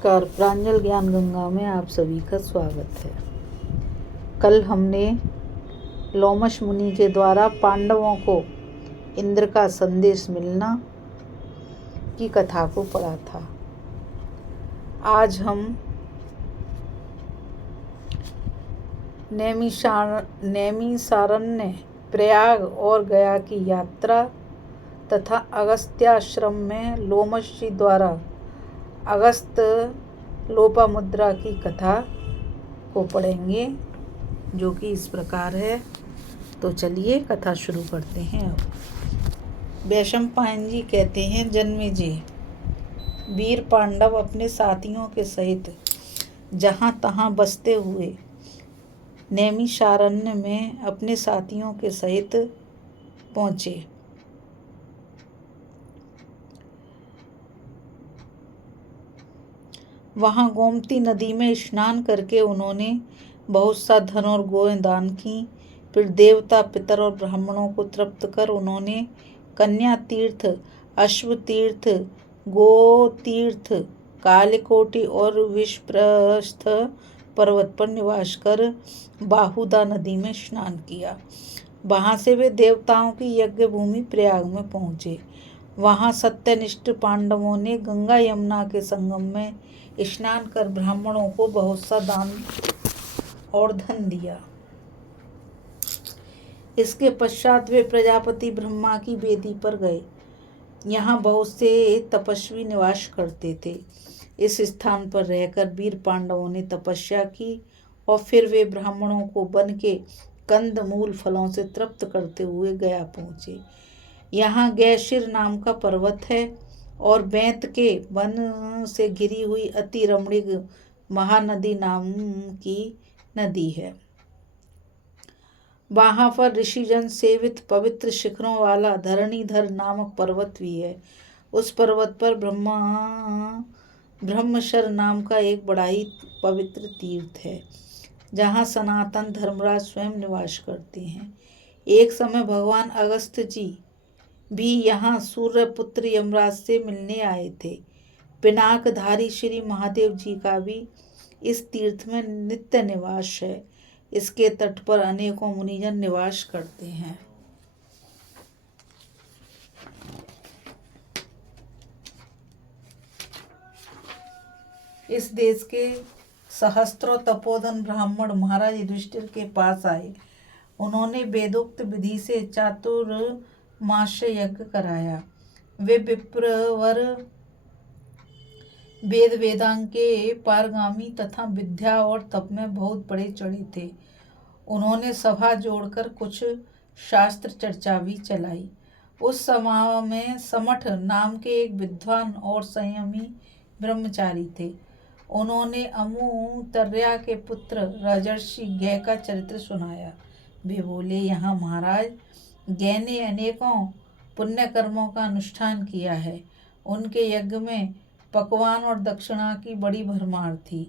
नमस्कार। प्रांजल ज्ञान गंगा में आप सभी का स्वागत है। कल हमने लोमश मुनि के द्वारा पांडवों को इंद्र का संदेश मिलना की कथा को पढ़ा था। आज हम नैमिषारण्य, प्रयाग और गया की यात्रा तथा अगस्त्याश्रम में लोमश जी द्वारा अगस्त लोपामुद्रा की कथा को पढ़ेंगे, जो कि इस प्रकार है। तो चलिए कथा शुरू करते हैं। अब वैशंपायन जी कहते हैं, जन्मेजय, वीर पांडव अपने साथियों के सहित जहाँ तहाँ बसते हुए नैमिषारण्य में अपने साथियों के सहित पहुँचे। वहाँ गोमती नदी में स्नान करके उन्होंने बहुत सा धन और गोएं दान की। फिर देवता, पितर और ब्राह्मणों को तृप्त कर उन्होंने कन्या तीर्थ, अश्व तीर्थ, गो तीर्थ, कालकोटि और विषप्रस्थ पर्वत पर निवास कर बाहुदा नदी में स्नान किया। वहाँ से वे देवताओं की यज्ञ भूमि प्रयाग में पहुँचे। वहाँ सत्यनिष्ठ पांडवों ने गंगा यमुना के संगम में स्नान कर ब्राह्मणों को बहुत सा दान और धन दिया। इसके पश्चात वे प्रजापति ब्रह्मा की वेदी पर गए। यहाँ बहुत से तपस्वी निवास करते थे। इस स्थान पर रहकर वीर पांडवों ने तपस्या की और फिर वे ब्राह्मणों को वन के कंद मूल फलों से तृप्त करते हुए गया पहुँचे। यहाँ गैशिर नाम का पर्वत है और बैंत के वन से घिरी हुई अति रमणीक महानदी नाम की नदी है। वहाँ पर ऋषिजन सेवित पवित्र शिखरों वाला धरणीधर नामक पर्वत भी है। उस पर्वत पर ब्रह्मशर नाम का एक बड़ा ही पवित्र तीर्थ है, जहाँ सनातन धर्मराज स्वयं निवास करते हैं। एक समय भगवान अगस्त जी भी यहाँ सूर्यपुत्र यमराज से मिलने आए थे। पिनाकधारी श्री महादेव जी का भी इस तीर्थ में नित्य निवास है। इसके तट पर अनेकों मुनिजन निवास करते हैं। इस देश के सहस्त्रों तपोधन ब्राह्मण महाराज युधिष्ठिर के पास आए। उन्होंने वेदोक्त विधि से चातुर्मास्य यज्ञ कराया। वे विप्रवर वेद वेदांग के पारगामी तथा विद्या और तप में बहुत बड़े चढ़े थे। उन्होंने सभा जोड़कर कुछ शास्त्र चर्चा भी चलाई। उस सभा में समठ नाम के एक विद्वान और संयमी ब्रह्मचारी थे। उन्होंने अमुतर्या के पुत्र राजर्षि गय का चरित्र सुनाया। वे बोले, यहाँ महाराज गय ने अनेकों पुण्य कर्मों का अनुष्ठान किया है। उनके यज्ञ में पकवान और दक्षिणा की बड़ी भरमार थी।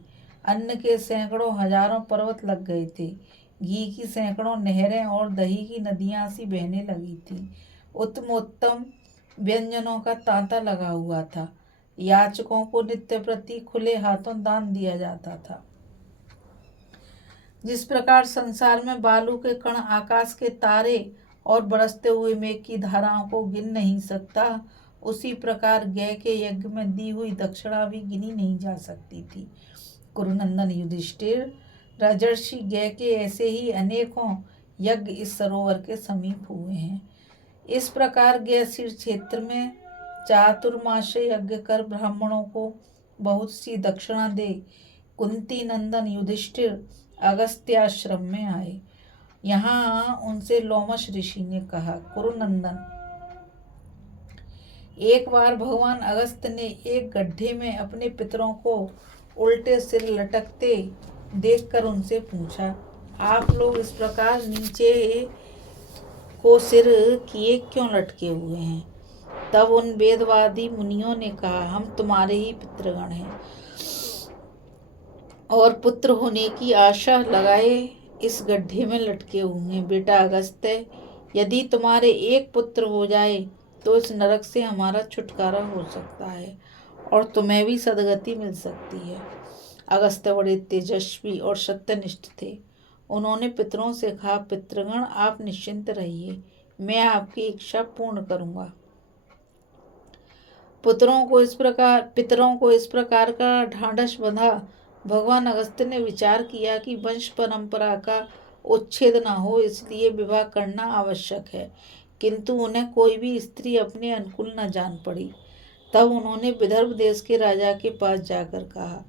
अन्न के सैकड़ों हजारों पर्वत लग गए थे। घी की सैकड़ों नहरें और दही की नदियाँ सी बहने लगी थी। उत्तम व्यंजनों का तांता लगा हुआ था। याचकों को नित्य प्रति खुले हाथों दान दिया जाता था। जिस प्रकार संसार में बालू के कण, आकाश के तारे और बरसते हुए मेघ की धाराओं को गिन नहीं सकता, उसी प्रकार गय के यज्ञ में दी हुई दक्षिणा भी गिनी नहीं जा सकती थी। कुरुनंदन युधिष्ठिर, राजर्षि गय के ऐसे ही अनेकों यज्ञ इस सरोवर के समीप हुए हैं। इस प्रकार गयशीर क्षेत्र में चातुर्मास्य यज्ञ कर ब्राह्मणों को बहुत सी दक्षिणा दे कुंती नंदन युधिष्ठिर अगस्त्याश्रम में आए। यहाँ उनसे लोमश ऋषि ने कहा, कुरुनंदन, एक बार भगवान अगस्त ने एक गड्ढे में अपने पितरों को उल्टे सिर लटकते देखकर उनसे पूछा, आप लोग इस प्रकार नीचे को सिर किए क्यों लटके हुए हैं? तब उन वेदवादी मुनियों ने कहा, हम तुम्हारे ही पितृगण हैं और पुत्र होने की आशा लगाए इस गड्ढे में लटके हुए हैं। बेटा अगस्त्य, यदि तुम्हारे एक पुत्र हो जाए तो इस नरक से हमारा छुटकारा हो सकता है और तुम्हें भी सदगति मिल सकती है। अगस्त्य बड़े तेजस्वी और सत्यनिष्ठ थे। उन्होंने पितरों से कहा, पितृगण आप निश्चिंत रहिए, मैं आपकी इच्छा पूर्ण करूंगा। पितरों को इस प्रकार का ढांढस बंधा। भगवान अगस्त्य ने विचार किया कि वंश परंपरा का उच्छेद न हो, इसलिए विवाह करना आवश्यक है, किंतु उन्हें कोई भी स्त्री अपने अनुकूल न जान पड़ी। तब उन्होंने विदर्भ देश के राजा के पास जाकर कहा,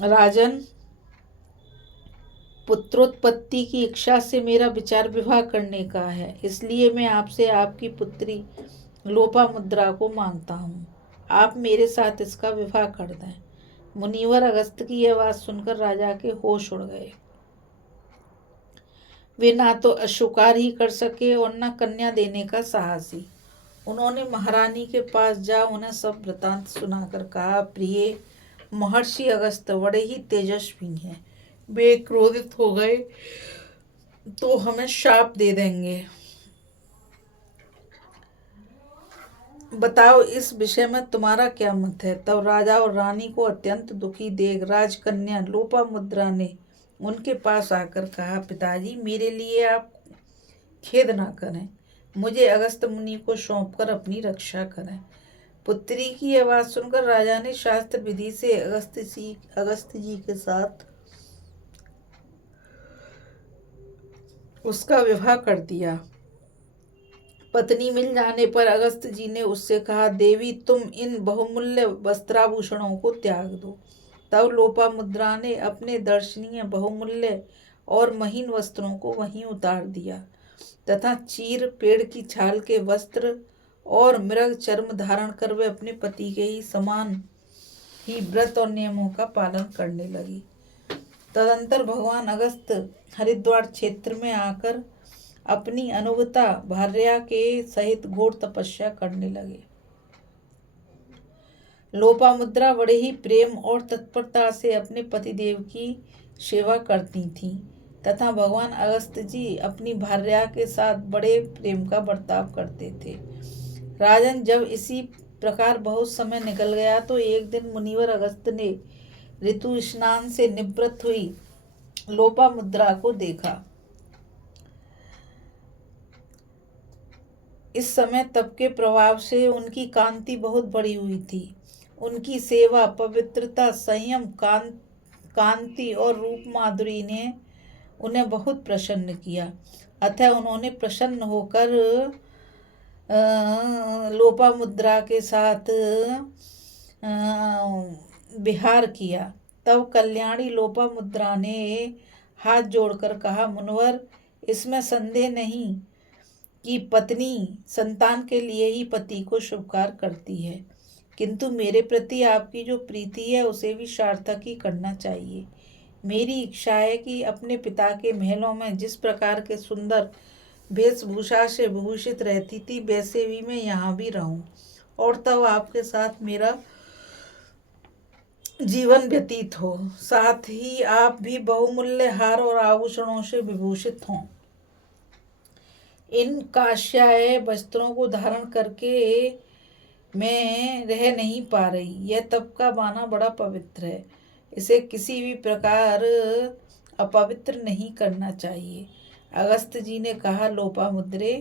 राजन, पुत्रोत्पत्ति की इच्छा से मेरा विचार विवाह करने का है, इसलिए मैं आपसे आपकी पुत्री लोपामुद्रा को मांगता हूँ। आप मेरे साथ इसका विवाह कर दें। मुनिवर अगस्त्य की यह बात सुनकर राजा के होश उड़ गए। वे ना तो अस्वीकार ही कर सके और न कन्या देने का साहसी। उन्होंने महारानी के पास जा उन्हें सब वृतांत सुनाकर कहा, प्रिय महर्षि अगस्त्य बड़े ही तेजस्वी हैं, वे क्रोधित हो गए तो हमें शाप दे देंगे। बताओ इस विषय में तुम्हारा क्या मत है। तब राजा और रानी को अत्यंत दुखी देख राजकन्या लोपामुद्रा ने उनके पास आकर कहा, पिताजी, मेरे लिए आप खेद ना करें, मुझे अगस्त्य मुनि को सौंपकर अपनी रक्षा करें। पुत्री की यह बात सुनकर राजा ने शास्त्र विधि से अगस्त्य जी के साथ उसका विवाह कर दिया। पत्नी मिल जाने पर अगस्त्य जी ने उससे कहा, देवी, तुम इन बहुमूल्य वस्त्राभूषणों को त्याग दो। तब लोपामुद्रा ने अपने दर्शनीय बहुमूल्य और महीन वस्त्रों को वहीं उतार दिया तथा चीर, पेड़ की छाल के वस्त्र और मृग चर्म धारण कर वे अपने पति के ही समान ही व्रत और नियमों का पालन करने लगी। तदंतर भगवान अगस्त्य हरिद्वार क्षेत्र में आकर अपनी अनुगता भार्या के सहित घोर तपस्या करने लगे। लोपामुद्रा बड़े ही प्रेम और तत्परता से अपने पतिदेव की सेवा करती थीं तथा भगवान अगस्त्य जी अपनी भार्या के साथ बड़े प्रेम का बर्ताव करते थे। राजन, जब इसी प्रकार बहुत समय निकल गया तो एक दिन मुनिवर अगस्त्य ने ऋतु स्नान से निवृत्त हुई लोपामुद्रा को देखा। इस समय तप के प्रभाव से उनकी कांति बहुत बढ़ी हुई थी। उनकी सेवा, पवित्रता, संयम, कांति और रूप माधुरी ने उन्हें बहुत प्रसन्न किया। अतः उन्होंने प्रसन्न होकर लोपामुद्रा के साथ विहार किया। तब कल्याणी लोपामुद्रा ने हाथ जोड़कर कहा, मुनिवर, इसमें संदेह नहीं कि पत्नी संतान के लिए ही पति को स्वीकार करती है, किंतु मेरे प्रति आपकी जो प्रीति है उसे भी सार्थक ही करना चाहिए। मेरी इच्छा है कि अपने पिता के महलों में जिस प्रकार के सुंदर वेशभूषा से विभूषित रहती थी वैसे भी मैं यहाँ भी रहूं और तब आपके साथ मेरा जीवन व्यतीत हो, साथ ही आप भी बहुमूल्य हार और आभूषणों से विभूषित हों। इन काश्याय वस्त्रों को धारण करके मैं रह नहीं पा रही। यह तप का बाना बड़ा पवित्र है, इसे किसी भी प्रकार अपवित्र नहीं करना चाहिए। अगस्त्य जी ने कहा, लोपामुद्रे,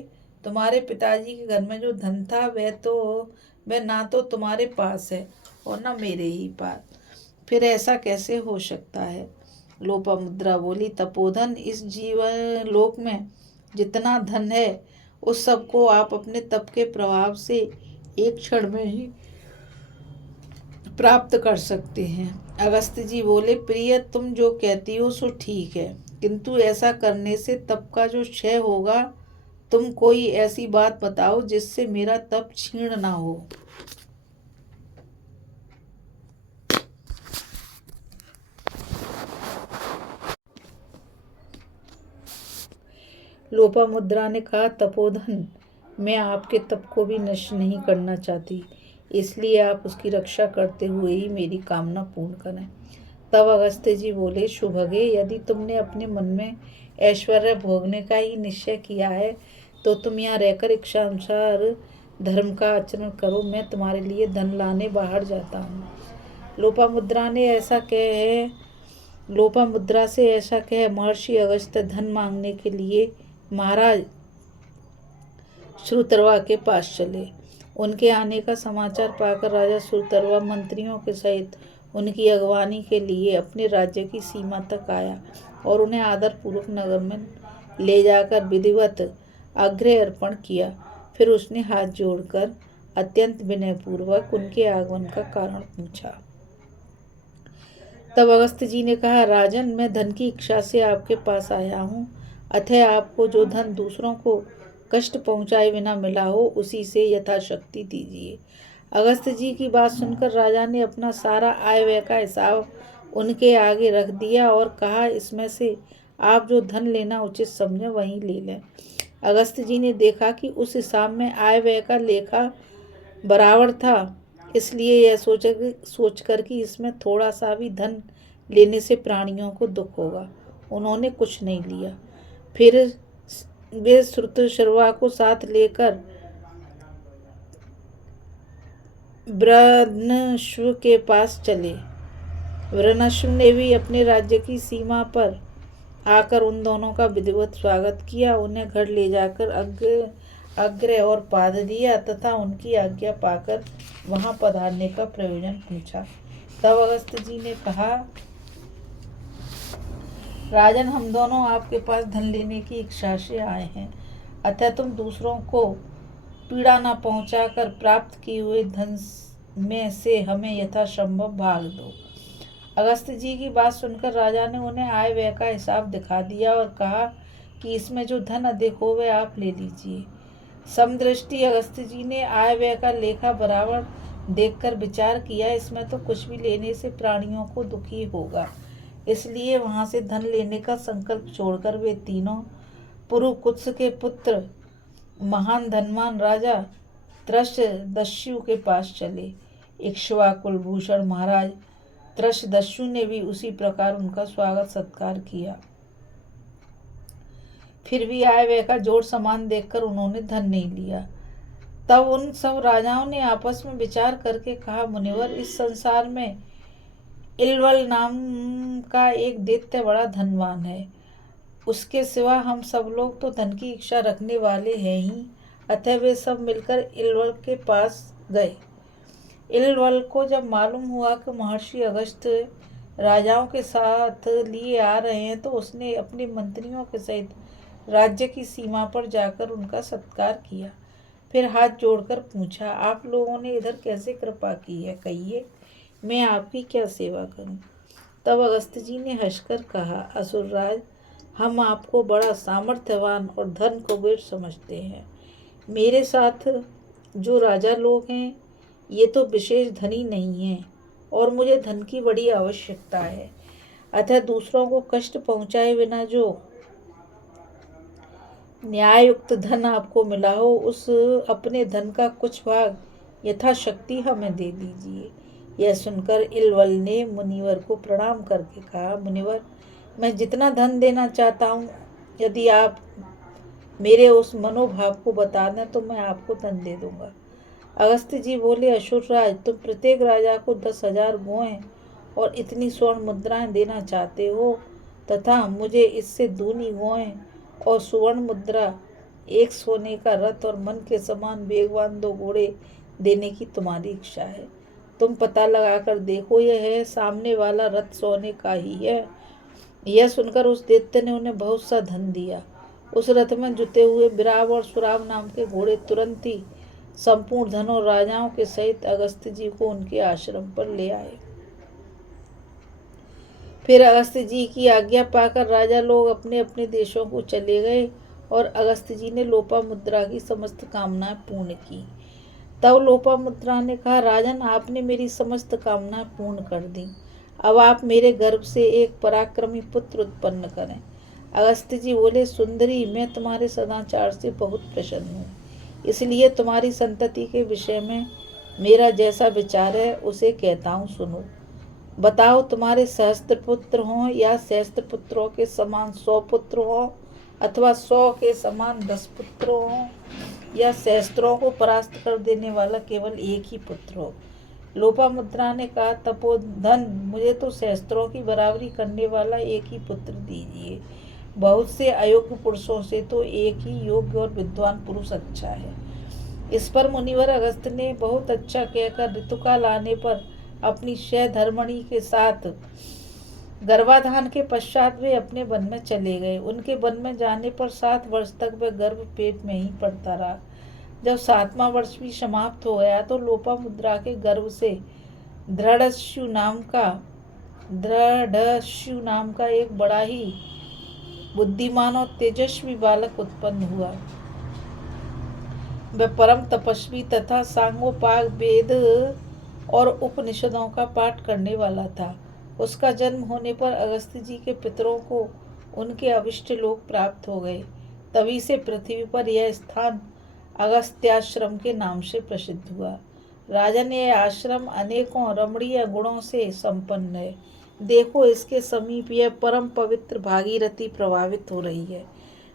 तुम्हारे पिताजी के घर में जो धन था वह ना तो तुम्हारे पास है और न मेरे ही पास, फिर ऐसा कैसे हो सकता है। लोपामुद्रा बोली, तपोधन इस जीवन लोक में जितना धन है उस सब को आप अपने तप के प्रभाव से एक क्षण में ही प्राप्त कर सकते हैं। अगस्त्य जी बोले, प्रिय, तुम जो कहती हो सो ठीक है, किंतु ऐसा करने से तप का जो क्षय होगा, तुम कोई ऐसी बात बताओ जिससे मेरा तप क्षीण ना हो। लोपामुद्रा ने कहा, तपोधन, मैं आपके तप को भी नष्ट नहीं करना चाहती, इसलिए आप उसकी रक्षा करते हुए ही मेरी कामना पूर्ण करें। तब अगस्त्य जी बोले, शुभगे, यदि तुमने अपने मन में ऐश्वर्य भोगने का ही निश्चय किया है तो तुम यहाँ रहकर इच्छानुसार धर्म का आचरण करो, मैं तुम्हारे लिए धन लाने बाहर जाता हूँ। लोपामुद्रा से ऐसा कह महर्षि अगस्त्य धन मांगने के लिए महाराज श्रुतर्वा के पास चले। उनके आने का समाचार पाकर राजा श्रुतर्वा मंत्रियों के सहित उनकी अगवानी के लिए अपने राज्य की सीमा तक आया और उन्हें आदरपूर्वक नगर में ले जाकर विधिवत आग्रह अर्पण किया। फिर उसने हाथ जोड़कर अत्यंत विनयपूर्वक उनके आगमन का कारण पूछा। तब अगस्त्य जी ने कहा, राजन, मैं धन की इच्छा से आपके पास आया हूँ, अतः आपको जो धन दूसरों को कष्ट पहुँचाए बिना मिला हो उसी से यथाशक्ति दीजिए। अगस्त्य जी की बात सुनकर राजा ने अपना सारा आय व्यय का हिसाब उनके आगे रख दिया और कहा, इसमें से आप जो धन लेना उचित समझें वहीं ले लें। अगस्त्य जी ने देखा कि उस हिसाब में आय व्यय का लेखा बराबर था, इसलिए यह सोचकर कि इसमें थोड़ा सा भी धन लेने से प्राणियों को दुख होगा, उन्होंने कुछ नहीं लिया। फिर वे श्रुतर्वा को साथ लेकर वृषण के पास चले। वृषण ने भी अपने राज्य की सीमा पर आकर उन दोनों का विधिवत स्वागत किया, उन्हें घर ले जाकर अग्र और पाद दिया तथा उनकी आज्ञा पाकर वहां पधारने का प्रयोजन पूछा। तब अगस्त्य जी ने कहा, राजन, हम दोनों आपके पास धन लेने की इच्छा से आए हैं, अतः तुम दूसरों को पीड़ा न पहुंचाकर प्राप्त किए हुए धन में से हमें यथासंभव भाग दो। अगस्त्य जी की बात सुनकर राजा ने उन्हें आय व्यय का हिसाब दिखा दिया और कहा कि इसमें जो धन अधिक हो वह आप ले लीजिए। समदृष्टि अगस्त्य जी ने आय व्यय का लेखा बराबर देखकर विचार किया, इसमें तो कुछ भी लेने से प्राणियों को दुखी होगा, इसलिए वहां से धन लेने का संकल्प छोड़कर वे तीनों पुरुकुत्स के पुत्र महान धनवान राजा त्रषदस्यु के पास चले। इक्ष्वाकुलभूषण महाराज त्रषदस्यु ने भी उसी प्रकार उनका स्वागत सत्कार किया। फिर भी आय व्यय का जोड़ समान देखकर उन्होंने धन नहीं लिया। तब उन सब राजाओं ने आपस में विचार करके कहा, मुनिवर, इस संसार में इलवल नाम का एक दैत्य बड़ा धनवान है, उसके सिवा हम सब लोग तो धन की इच्छा रखने वाले हैं ही। अतः वे सब मिलकर इलवल के पास गए। इलवल को जब मालूम हुआ कि महर्षि अगस्त्य राजाओं के साथ लिए आ रहे हैं तो उसने अपने मंत्रियों के सहित राज्य की सीमा पर जाकर उनका सत्कार किया। फिर हाथ जोड़कर पूछा, आप लोगों ने इधर कैसे कृपा की है, कहिए, मैं आपकी क्या सेवा करूं। तब अगस्त्य जी ने हंसकर कहा, असुरराज, हम आपको बड़ा सामर्थ्यवान और धन कुबेर समझते हैं। मेरे साथ जो राजा लोग हैं ये तो विशेष धनी नहीं हैं और मुझे धन की बड़ी आवश्यकता है, अतः दूसरों को कष्ट पहुँचाए बिना जो न्याययुक्त धन आपको मिला हो उस अपने धन का कुछ भाग यथाशक्ति हमें दे दीजिए। यह सुनकर इलवल ने मुनिवर को प्रणाम करके कहा, मुनिवर, मैं जितना धन देना चाहता हूँ, यदि आप मेरे उस मनोभाव को बता दें तो मैं आपको धन दे दूंगा। अगस्त्य जी बोले, असुरराज, तुम प्रत्येक राजा को 10,000 गौएं और इतनी स्वर्ण मुद्राएं देना चाहते हो तथा मुझे इससे दूनी गौएं और सुवर्ण मुद्रा, एक सोने का रथ और मन के समान वेगवान 2 घोड़े देने की तुम्हारी इच्छा है। तुम पता लगाकर देखो, यह है सामने वाला रथ सोने का ही है। यह सुनकर उस दैत्य ने उन्हें बहुत सा धन दिया। उस रथ में जुते हुए विराव और सुराव नाम के घोड़े तुरंत ही संपूर्ण धन और राजाओं के सहित अगस्त्य जी को उनके आश्रम पर ले आए। फिर अगस्त्य जी की आज्ञा पाकर राजा लोग अपने अपने देशों को चले गए और अगस्त्य जी ने लोपामुद्रा की समस्त कामनाएं पूर्ण की। तब लोपामुद्रा ने कहा, राजन, आपने मेरी समस्त कामनाएं पूर्ण कर दी, अब आप मेरे गर्भ से एक पराक्रमी पुत्र उत्पन्न करें। अगस्त्य जी बोले, सुंदरी, मैं तुम्हारे सदाचार से बहुत प्रसन्न हूँ, इसलिए तुम्हारी संतति के विषय में मेरा जैसा विचार है उसे कहता हूँ, सुनो। बताओ, तुम्हारे सहस्त्र पुत्र हों या सहस्त्र पुत्रों के समान 100 पुत्र हों अथवा 100 के समान 10 पुत्र हों या शस्त्रों को परास्त कर देने वाला केवल एक ही पुत्र हो। लोपामुद्रा ने कहा, तपोधन, मुझे तो शस्त्रों की बराबरी करने वाला एक ही पुत्र दीजिए। बहुत से अयोग्य पुरुषों से तो एक ही योग्य और विद्वान पुरुष अच्छा है। इस पर मुनिवर अगस्त्य ने बहुत अच्छा कहकर ऋतुकाल आने पर अपनी सहधर्मिणी के साथ गर्भाधान के पश्चात वे अपने वन में चले गए। उनके वन में जाने पर 7 वर्ष तक वह गर्भ पेट में ही पड़ता रहा। जब 7वां वर्ष भी समाप्त हो गया तो लोपामुद्रा के गर्भ से दृढ़स्यु नाम का एक बड़ा ही बुद्धिमान और तेजस्वी बालक उत्पन्न हुआ। वह परम तपस्वी तथा सांगोपांग वेद और उपनिषदों का पाठ करने वाला था। उसका जन्म होने पर अगस्त्य जी के पितरों को उनके अभिष्ट लोक प्राप्त हो गए। तभी से पृथ्वी पर यह स्थान अगस्त्याश्रम के नाम से प्रसिद्ध हुआ। राजन, यह आश्रम अनेकों रमणीय गुणों से संपन्न है। देखो, इसके समीप यह परम पवित्र भागीरथी प्रवाहित हो रही है।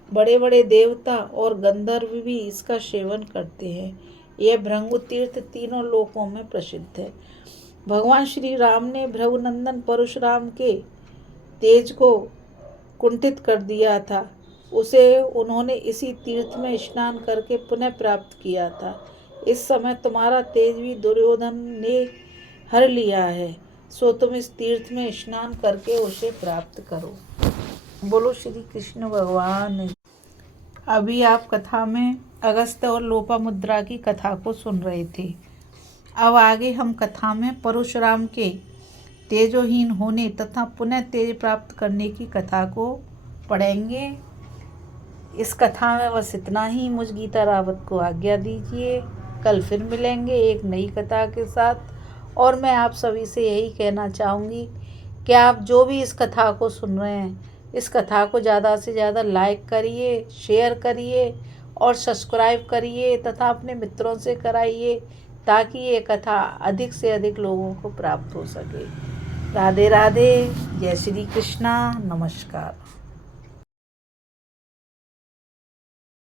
बड़े बड़े देवता और गंधर्व भी इसका सेवन करते हैं। यह भृंगु तीर्थ तीनों लोकों में प्रसिद्ध है। भगवान श्री राम ने भृगुनंदन परशुराम के तेज को कुंठित कर दिया था। उसे उन्होंने इसी तीर्थ में स्नान करके पुनः प्राप्त किया था। इस समय तुम्हारा तेज भी दुर्योधन ने हर लिया है, सो तुम इस तीर्थ में स्नान करके उसे प्राप्त करो। बोलो श्री कृष्ण भगवान। अभी आप कथा में अगस्त्य और लोपामुद्रा की कथा को सुन रहे थे। अब आगे हम कथा में परशुराम के तेजोहीन होने तथा पुनः तेज प्राप्त करने की कथा को पढ़ेंगे। इस कथा में बस इतना ही। मुझ गीता रावत को आज्ञा दीजिए। कल फिर मिलेंगे एक नई कथा के साथ। और मैं आप सभी से यही कहना चाहूँगी कि आप जो भी इस कथा को सुन रहे हैं, इस कथा को ज़्यादा से ज़्यादा लाइक करिए, शेयर करिए और सब्सक्राइब करिए तथा अपने मित्रों से कराइए, ताकि ये कथा अधिक से अधिक लोगों को प्राप्त हो सके। राधे राधे। जय श्री कृष्णा। नमस्कार।